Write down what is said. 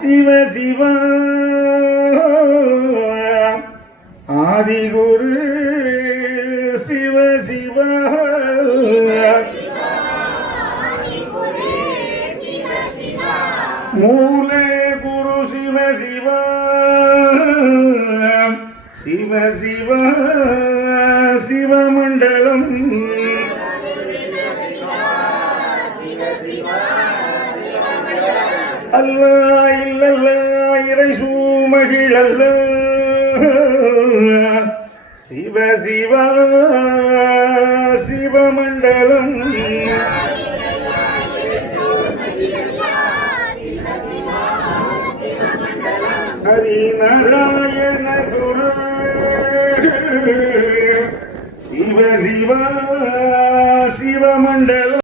சிவ சிவ. ஆதிகுரு சிவ சிவ. மூலே குரு சிவ சிவ. சிவ சிவ சிவமண்டலம் அல்லா இல்லல்லா இறை சூமகிழல்ல. சிவ சிவ சிவமண்டலம். ஹரிநாராயண குரு. சிவ சிவ சிவமண்டலம்.